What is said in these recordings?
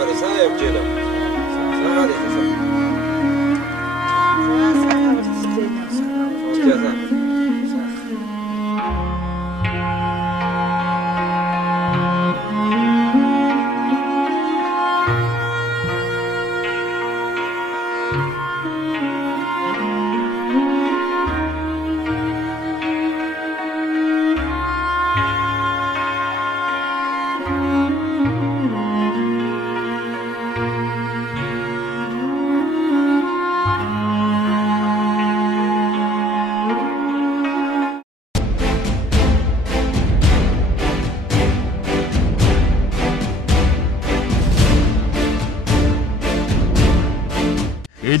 камера сайн явж байна. Сайн явсан.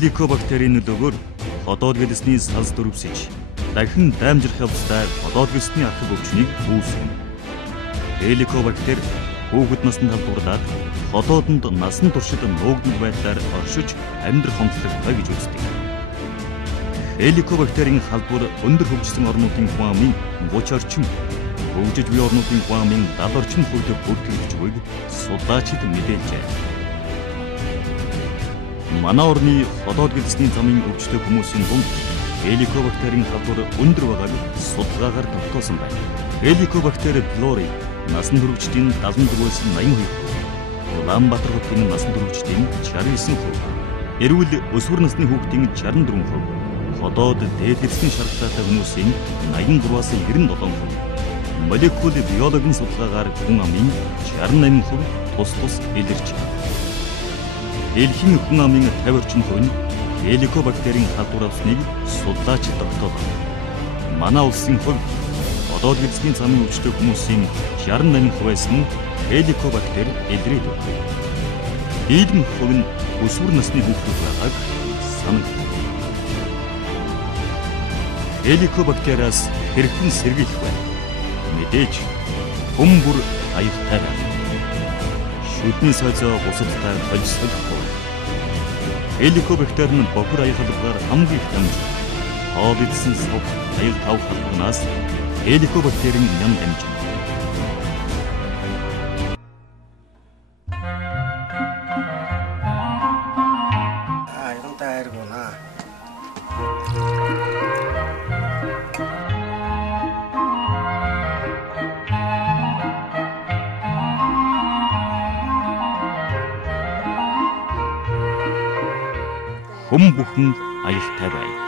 Хеликобактерийн нөлөөгөөр ходоод гэлсний салс дөрвсөж дахин даймжрах явцдаа ходоод гэлсний архив өвчнийг үүсгэнэ. Хеликобактер хүүхэд наснд халдварлаад ходоодонд насан туршид нуугдмал байдлаар оршиж амьдрах хондлогтой гэж үздэг. Хеликобактерийн халдвар өндөр хөгжсөн орнуудын хүн амын 30 орчим, хөгжиж буй орнуудын хүн амын 70 орчим хувьд бүртгэж буйг судлаачид мэдээлжээ. Манай орны ходоод гэлсний замын өвчтөй хүмүүсийн дунд хеликобактерийн халдвар өндөр байгааг судалгаагаар тогтоосон байна. Хеликобактер пилори насан туршидын 74-ээс 82%, Улаанбаатар хотын насан туршидын 69%, эрүүл өсвөр насны хүүхдийн 64%, ходоод дээд эзний шаардлагатай хүмүүсийн 83-аас 97%, молекул биологийн судалгаагаар хүн амын 68% тус илэрч байна. Дэлхийн хүн амын 50 орчим хувь нь хеликобактерийн халдвар авсныг судлаач тогтоолоо. Манай улсын хувьд ходоод гэлсний замын өвчтөй хүмүүсийн 68%-аас нь хеликобактер илрээд байна. Ийдэн хувь нь өсвөр насны хүүхдүүд байгааг санагдав. Хеликобактераас хэрхэн сэргийлэх вэ? Мэдээж хүн бүр аюултай байна. Шүдний сойцоо бусадтай болж солихгүй. Хеликобактер нь бохир аяхалгаар хамгийн их дамжиж, хоол идсэн сав, аял тав халдварнаас хеликобактерийн ням дамжиж. Аянтай хайргуна. Хүн бүхэн аюултай бай.